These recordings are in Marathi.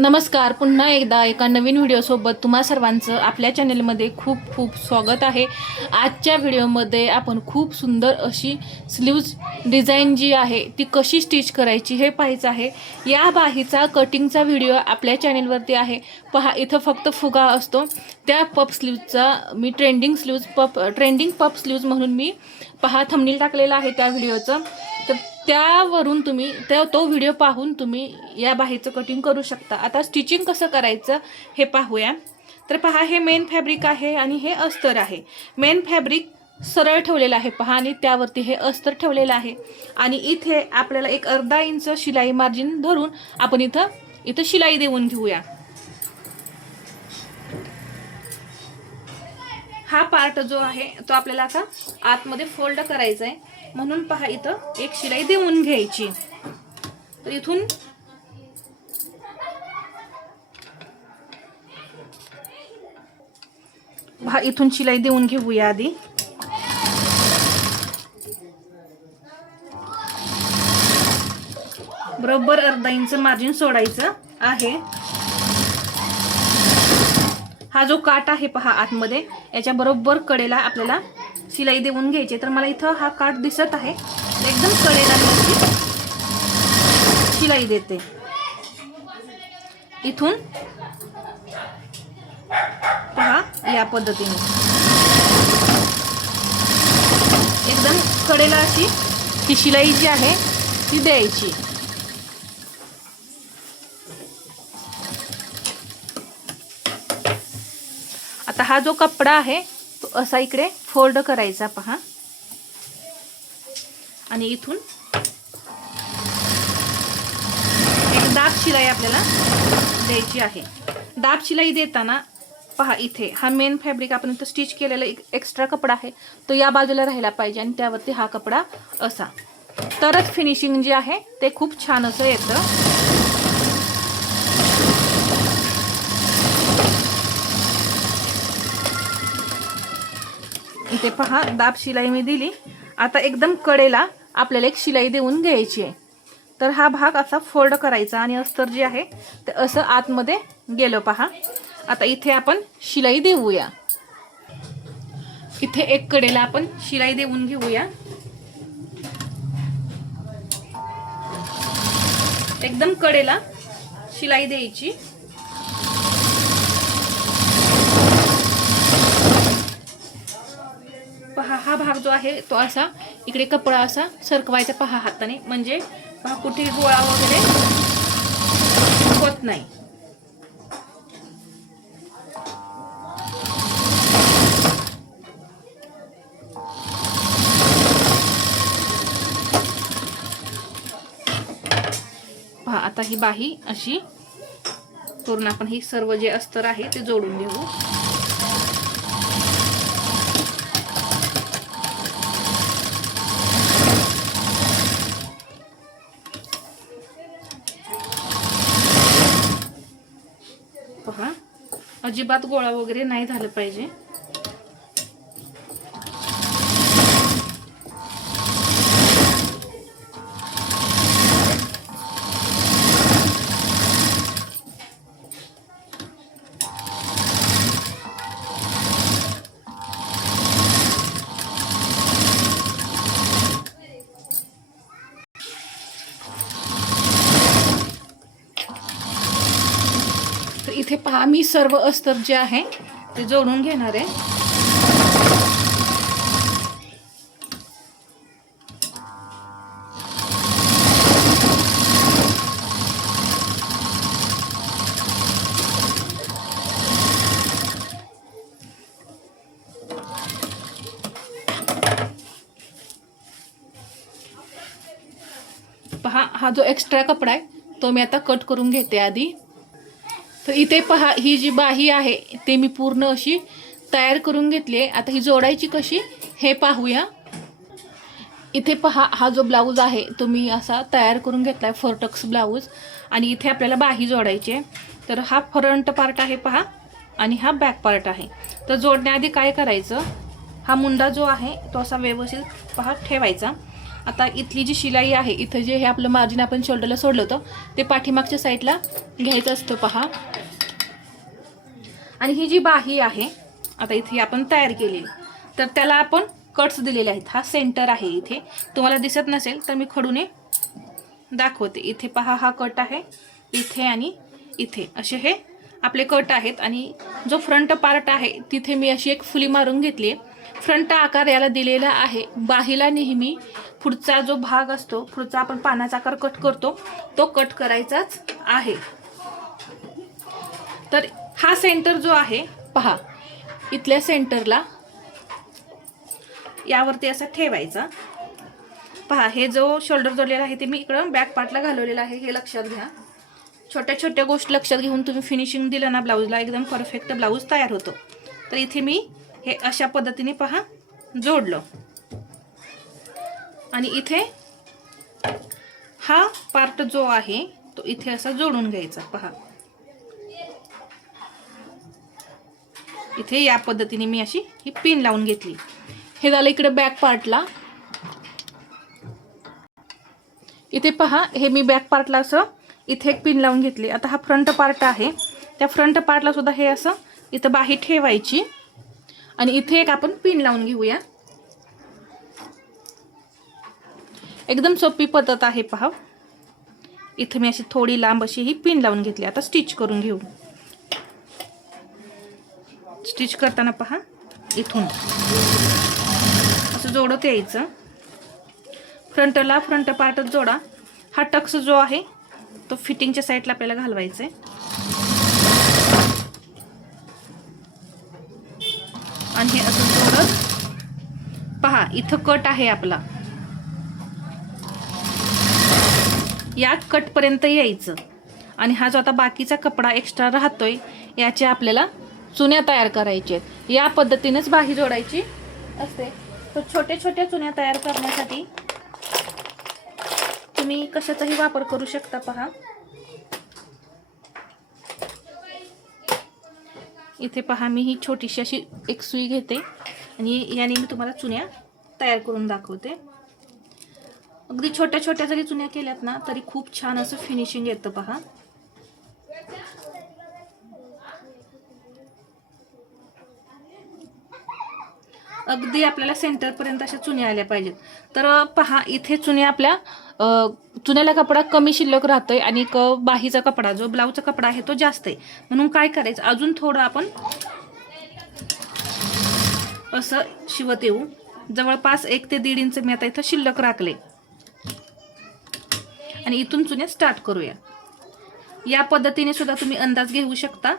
नमस्कार. पुन्हा एकदा एका नवीन व्हिडिओसोबत तुम्हा सर्वांचं आपल्या चॅनेलमध्ये खूप खूप स्वागत आहे. आजच्या व्हिडिओमध्ये आपण खूप सुंदर अशी स्लीव्ज डिझाईन जी आहे ती कशी स्टिच करायची हे पाहायचं आहे. या बाहीचा कटिंगचा व्हिडिओ आपल्या चॅनेलवरती आहे. पहा इथं फक्त फुगा असतो. त्या पप स्लीवचा मी trending sleeves puff trending puff sleeves म्हणून मी पहा थंबनील टाकलेला आहे त्या व्हिडिओचं तर त्यावरून तुम्ही त्या तो व्हिडिओ पाहून तुम्ही या बाहीचं कटिंग करू शकता. आता स्टिचिंग कसं करायचं हे पाहूया. तर पहा हे मेन फॅब्रिक आहे आणि हे अस्तर आहे. मेन फॅब्रिक सरळ ठेवलेलं आहे. पहा आणि त्यावरती हे अस्तर ठेवलेलं आहे. आणि इथे आपल्याला एक अर्धा इंच शिलाई मार्जिन धरून आपण इथं इथं शिलाई देऊन घेऊया. हा पार्ट जो आहे तो आपल्याला आता आतमध्ये फोल्ड करायचा आहे म्हणून पहा इथं एक शिलाई देऊन घ्यायची. तर इथून पहा इथून शिलाई देऊन घेऊया आधी. बरोबर अर्धा इंच मार्जिन सोडायचं आहे. हा जो काट आहे पहा आतमध्ये याच्या बरोबर कडेला आपल्याला शिलाई देऊन घ्यायची तर मला इथं हा काट दिसत आहे. एकदम कडेला शिलाई देते. इथून पहा या पद्धतीने. एकदम कडेला अशी ही शिलाई जी आहे ती द्यायची. आता हा जो कपडा आहे तो असा इकडे फोल्ड करायचा पहा. आणि इथून एक दाब शिलाई आपल्याला द्यायची आहे. दाब शिलाई देताना पहा इथे हा मेन फॅब्रिक आपण इथं स्टिच केलेला एक एक्स्ट्रा कपडा आहे तो या बाजूला राहिला पाहिजे आणि त्यावरती हा कपडा असा. तरच फिनिशिंग जे आहे ते खूप छान असं येतं. ते पहा दाब शिलाई मी दिली. आता एकदम कडेला आपल्याला एक शिलाई देऊन घ्यायची आहे. तर हा भाग असा फोल्ड करायचा आणि अस्तर जे आहे ते असं आतमध्ये गेलं पहा. आता इथे आपण शिलाई देऊया. इथे एक कडेला आपण शिलाई देऊन घेऊया. एकदम कडेला शिलाई द्यायची. पहा हा भाग जो आहे तो असा इकडे कपडा असा सरकवायचा पहा हाताने. म्हणजे पहा कुठे गोळा वगैरे होत नाही. पहा आता ही बाही अशी करून आपण ही सर्व जे अस्तर आहे ते जोडून घेऊ अजिबात गोळा वगैरे नाही झालं पाहिजे. इथे पहा मी सर्व अस्तर जे आहे ते जोडून घेणार आहे. पहा हा जो एक्स्ट्रा कपडा आहे तो मी आता कट करून घेते आधी. तर इथे पहा ही जी बाही आहे ते मी पूर्ण अशी तयार करून घेतली आहे. आता ही जोडायची कशी हे पाहूया. इथे पहा हा जो ब्लाऊज आहे तो मी असा तयार करून घेतला आहे फरटक्स ब्लाऊज आणि इथे आपल्याला बाही जोडायची आहे. तर हा फ्रंट पार्ट आहे पहा आणि हा बॅक पार्ट आहे. तर जोडण्याआधी काय करायचं हा मुंडा जो आहे तो असा व्यवस्थित पहा ठेवायचा. आता इथली जी शिलाई आहे इथं जे हे आपलं मार्जिन आपण शोल्डरला सोडलं होतं ते पाठीमागच्या साईडला घ्यायचं असतं पहा. आणि ही जी बाही आहे आता इथे आपण तयार केलेली तर त्याला आपण कट्स दिलेले आहेत. हा सेंटर आहे इथे. तुम्हाला दिसत नसेल तर मी खडूने दाखवते. इथे पहा हा कट आहे. इथे आणि इथे. असे हे आपले कट आहेत. आणि जो फ्रंट पार्ट आहे तिथे मी अशी एक फुली मारून घेतली आहे. फ्रंट आकार याला दिलेला आहे. बाहीला नेहमी पुढचा जो भाग असतो पुढचा आपण पानाचा आकार कट करतो तो कट करायचाच आहे. तर हा सेंटर जो आहे पहा इथल्या सेंटरला यावरती असा ठेवायचा. पहा हे जो शोल्डर जोडलेला आहे ते मी इकडं बॅक पार्टला घालवलेलं आहे हे लक्षात घ्या. छोट्या छोट्या गोष्टी लक्षात घेऊन तुम्ही फिनिशिंग दिलं ना ब्लाऊजला एकदम परफेक्ट ब्लाऊज तयार होतो. तर इथे मी हे अशा पद्धतीने पहा जोडलं. आणि इथे हा पार्ट जो आहे तो इथे असा जोडून घ्यायचा. पहा. इथे या पद्धतीने मी अशी ही पिन लावून घेतली. हे झालं इकडे बॅक पार्टला इथे पहा हे मी बॅक पार्टला असं इथे एक पिन लावून घेतली. आता हा फ्रंट पार्ट आहे. त्या फ्रंट पार्टला सुद्धा हे असं इथं बाही ठेवायची. आणि इथे एक आपण पिन लावून घेऊया. एकदम सोपी पद्धत आहे पहा. इथं मी अशी थोडी लांब अशी ही पिन लावून घेतली. आता स्टिच करून घेऊ. स्टिच करताना पहा इथून. असं जोडत यायचं. फ्रंटला फ्रंट पार्टच जोडा. हा टक्स जो आहे तो फिटिंगच्या साईडला आपल्याला घालवायचा आहे आणि हे असं जोडत. पहा इथं कट आहे आपला. या कटपर्यंत यायचं. आणि हा जो आता बाकीचा कपडा एक्स्ट्रा राहतोय याचे आपल्याला चुन्या तयार करायच्या आहेत. या पद्धतीनेच बाही जोडायची असते. तर छोट्या छोट्या चुन्या तयार करण्यासाठी तुम्ही कशाचाही वापर करू शकता पहा. इथे पहा मी ही छोटीशी अशी एक सुई घेते आणि याने मी तुम्हाला चुन्या तयार करून दाखवते. अगदी छोट्या छोट्या जरी चुन्या केल्यात ना तरी खूप छान असं फिनिशिंग येतं पहा. अगदी आपल्याला सेंटरपर्यंत अशा चुन्या आल्या पाहिजेत. तर पहा इथे चुन्या आपल्या चुन्याला कपडा कमी शिल्लक राहतोय आणि क बाहीचा कपडा जो ब्लाऊजचा कपडा आहे तो जास्त आहे. म्हणून काय करायचं? अजून थोडं आपण असं शिवत येऊ. जवळपास एक ते दीड इंच मी आता इथं शिल्लक राखले. आणि इथून चुन्या स्टार्ट करूया. या पद्धतीने सुद्धा तुम्ही अंदाज घेऊ शकता.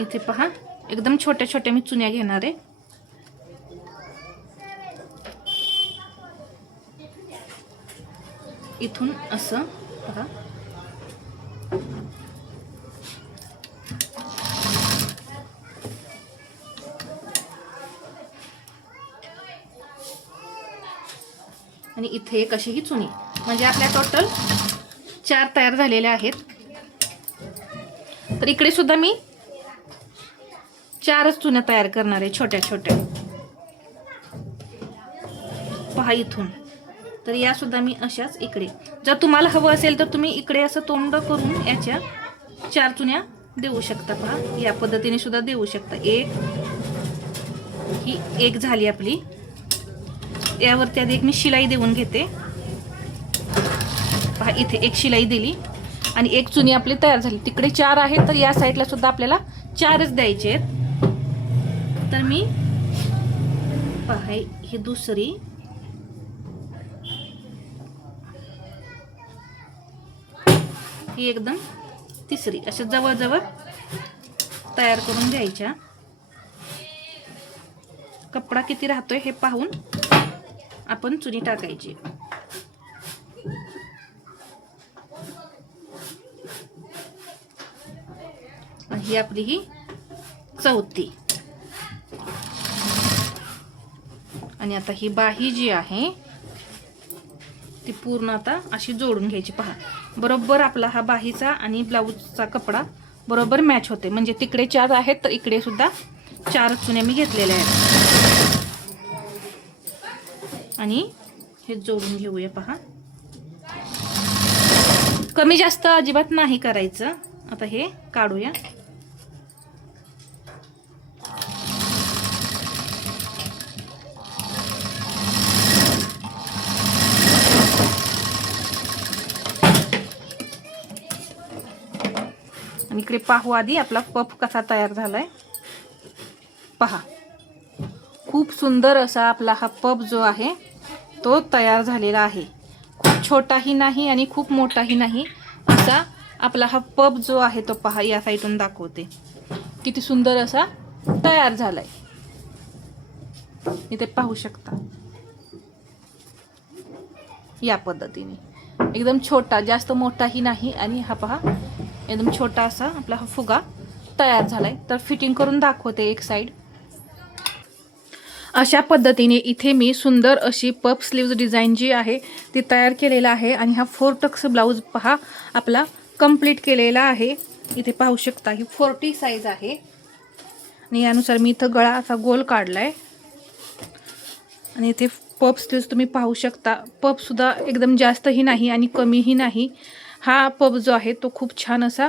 इथे पहा एकदम छोट्या छोट्या मी चुन्या घेणार आहे. इथून असं बघा आणि इथे एक अशी ही चुनी. म्हणजे आपल्या टोटल चार तयार झालेल्या आहेत. तर इकडे सुद्धा मी चारच चुन्या तयार करणार आहे छोट्या छोट्या. पहा इथून. तर या सुद्धा मी अशाच इकडे. जर तुम्हाला हवं असेल तर तुम्ही इकडे असं तोंड करून याच्या चार चुन्या देऊ शकता. पहा या पद्धतीने सुद्धा देऊ शकता. एक ही एक झाली आपली. यावरती आधी एक मी शिलाई देऊन घेते. पहा इथे एक शिलाई दिली. आणि एक चुनी आपली तयार झाली. तिकडे चार आहेत तर या साईडला सुद्धा आपल्याला चारच द्यायचे आहेत. तर मी पहा ही दुसरी. ही एकदम तिसरी. अशा जवळजवळ तयार करून घ्यायच्या कपडा किती राहतोय हे पाहून आपण चुनी टाकायची. ही आपली ही चौथी. आणि आता ही बाही जी आहे ती पूर्ण आता अशी जोडून घ्यायची. पहा बरोबर आपला हा बाहीचा आणि ब्लाऊजचा कपडा बरोबर मॅच होते. म्हणजे तिकडे चार आहेत तर इकडे सुद्धा चार चुने मी घेतलेल्या आहेत. आणि हे जोडून घेऊया पहा. कमी जास्त अजिबात नाही करायचं. आता हे काढूया. आणि इकडे पाहू हो आधी आपला पफ कसा तयार झालाय. पहा. खूप सुंदर असा आपला हा पफ जो आहे तो तयार झालेला आहे. खूप छोटाही नाही आणि खूप मोठाही नाही. असा आपला हा पब जो आहे तो पहा या साईडून दाखवते. किती सुंदर असा तयार झालाय. इथे पाहू शकता. या पद्धतीने. एकदम छोटा जास्त मोठाही नाही आणि हा पहा एकदम छोटा असा आपला हा फुगा तयार झालाय. तर फिटिंग करून दाखवते एक साईड अशा पद्धतीने इथे मी सुंदर अशी पप स्लीव्ज डिझाईन जी आहे ती तयार केलेला आहे आणि हा फोर टक्स ब्लाऊज पहा आपला कंप्लीट केलेला आहे. इथे पाहू शकता ही फोर्टी साईज आहे. आणि यानुसार मी इथं गळा असा गोल काढलाय. आणि इथे पप स्लीव्ज तुम्ही पाहू शकता. पपसुद्धा एकदम जास्तही नाही आणि कमीही नाही. हा पप जो आहे तो खूप छान असा